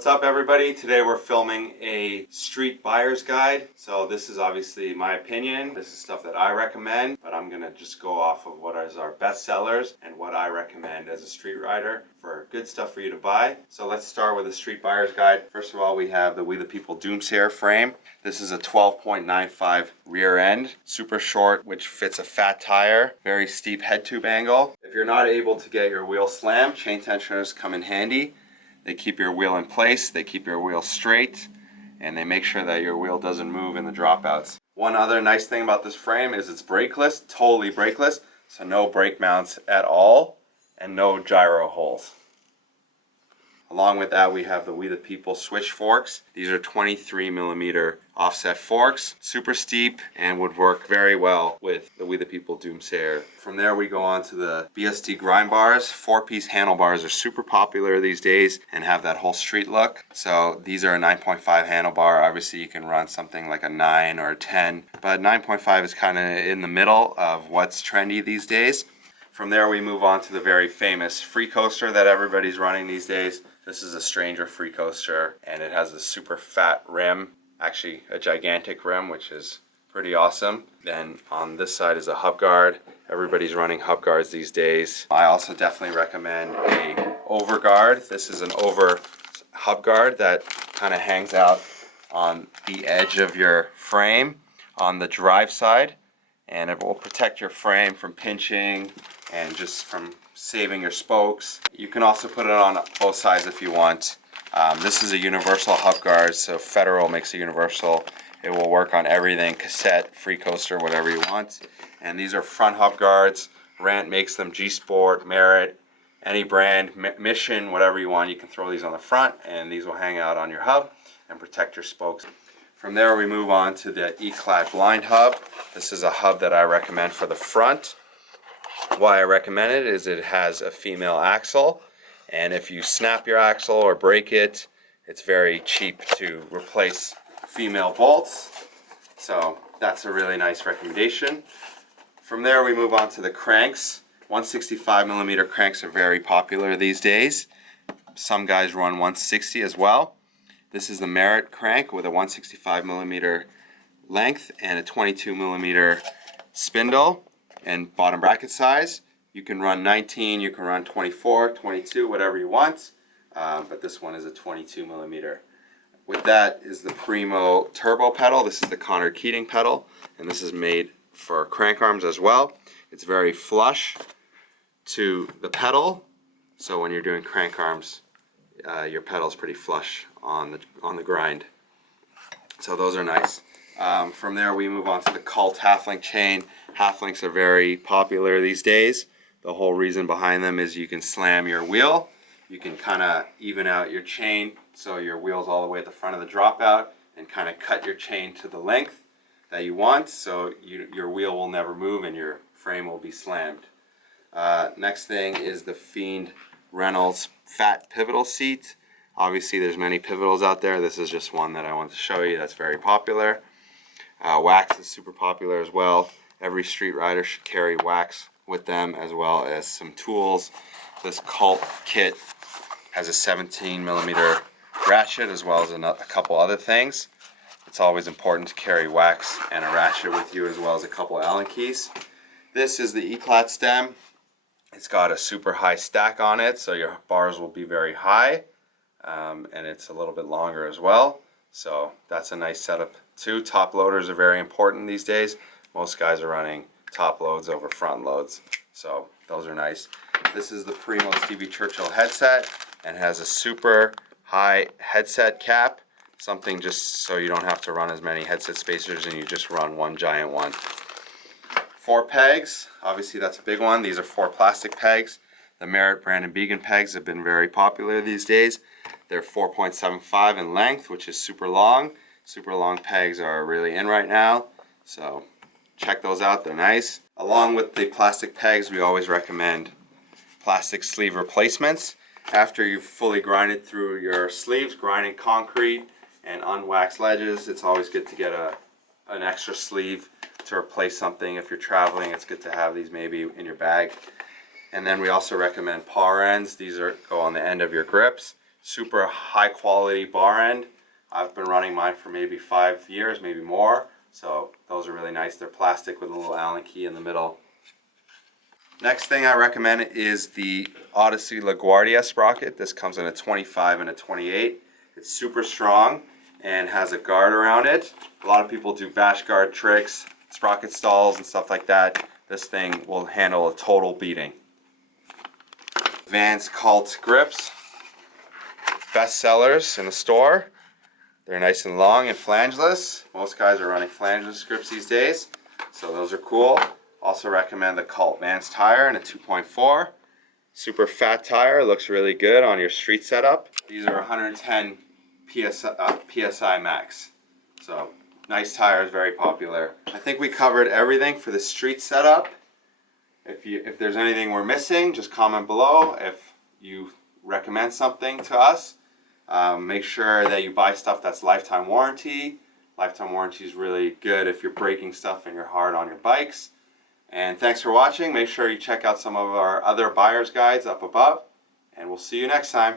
What's up everybody? Today we're filming a street buyer's guide. So this is obviously my opinion. This is stuff that I recommend, but I'm gonna just go off of what is our best sellers and what I recommend as a street rider for good stuff for you to buy. So let's start with the street buyer's guide. First of all, we have the We the People Doomsayer frame. This is a 12.95 rear end, super short, which fits a fat tire, very steep head tube angle. If you're not able to get your wheel slammed, chain tensioners come in handy. They keep your wheel in place, they keep your wheel straight, and they make sure that your wheel doesn't move in the dropouts. One other nice thing about this frame is it's brakeless, totally brakeless, so no brake mounts at all, and no gyro holes. Along with that, we have the We the People switch forks. These are 23mm offset forks, super steep, and would work very well with the We the People Doomsayer. From there, we go on to the BSD Grime bars. 4-piece handlebars are super popular these days and have that whole street look. So these are a 9.5 handlebar. Obviously, you can run something like a 9 or a 10, but 9.5 is kind of in the middle of what's trendy these days. From there, we move on to the very famous Freecoaster that everybody's running these days. This is a Stranger Freecoaster, and it has a super fat rim, actually a gigantic rim, which is pretty awesome. Then on this side is a hub guard. Everybody's running hub guards these days. I also definitely recommend a over guard. This is an over hub guard that kind of hangs out on the edge of your frame on the drive side, and it will protect your frame from pinching and just from saving your spokes. You can also put it on both sides if you want. This is a universal hub guard, so Federal makes a universal. It will work on everything, cassette, Freecoaster, whatever you want. And these are front hub guards. Rant makes them, G-Sport, Merit, any brand, Mission, whatever you want. You can throw these on the front, and these will hang out on your hub and protect your spokes. From there, we move on to the E-Clad blind hub. This is a hub that I recommend for the front. Why I recommend it is it has a female axle, and if you snap your axle or break it, it's very cheap to replace female bolts. So that's a really nice recommendation. From there, we move on to the cranks. 165mm cranks are very popular these days. Some guys run 160 as well. This is the Merit crank with a 165mm length and a 22mm spindle and bottom bracket size. You can run 19, you can run 24, 22, whatever you want, but this one is a 22mm. With that is the Primo turbo pedal. This is the Connor Keating pedal, and this is made for crank arms as well. It's very flush to the pedal, so when you're doing crank arms, your pedal is pretty flush on the grind. So those are nice. From there, we move on to the Cult half-link chain. Half-links are very popular these days. The whole reason behind them is you can slam your wheel. You can kind of even out your chain so your wheel's all the way at the front of the dropout, and kind of cut your chain to the length that you want, so your wheel will never move and your frame will be slammed. Next thing is the Fiend Reynolds fat pivotal seat. Obviously there's many pivotals out there. This is just one that I want to show you that's very popular. Wax is super popular as well. Every street rider should carry wax with them, as well as some tools. This Cult kit has a 17mm ratchet, as well as a couple other things. It's always important to carry wax and a ratchet with you, as well as a couple Allen keys. This is the E-Clat stem. It's got a super high stack on it, so your bars will be very high, and it's a little bit longer as well. So that's a nice setup too. Top loaders are very important these days. Most guys are running top loads over front loads, so those are nice. This is the Primo Stevie Churchill headset, and has a super high headset cap, something just so you don't have to run as many headset spacers and you just run one giant one. 4 pegs, obviously that's a big one. These are 4 plastic pegs. The Merit brand and Began pegs have been very popular these days. They're 4.75 in length, which is super long. Super long pegs are really in right now, so check those out, they're nice. Along with the plastic pegs, we always recommend plastic sleeve replacements. After you've fully grinded through your sleeves, grinding concrete and unwaxed ledges, it's always good to get an extra sleeve to replace something. If you're traveling, it's good to have these maybe in your bag. And then we also recommend paw ends. These go on the end of your grips. super high quality bar end. I've been running mine for maybe 5 years, maybe more. So those are really nice. They're plastic with a little Allen key in the middle. Next thing I recommend is the Odyssey LaGuardia sprocket. This comes in a 25 and a 28. It's super strong and has a guard around it. A lot of people do bash guard tricks, sprocket stalls and stuff like that. This thing will handle a total beating. Vans Cult grips. Best sellers in the store. They're nice and long and flangeless. Most guys are running flangeless grips these days, so those are cool. Also recommend the Cult Vans tire in a 2.4. Super fat tire, looks really good on your street setup. These are 110 PSI max. So nice tires, very popular. I think we covered everything for the street setup. If there's anything we're missing, just comment below. If you recommend something to us, make sure that you buy stuff that's lifetime warranty. Lifetime warranty is really good if you're breaking stuff and you're hard on your bikes. And thanks for watching. Make sure you check out some of our other buyer's guides up above. And we'll see you next time.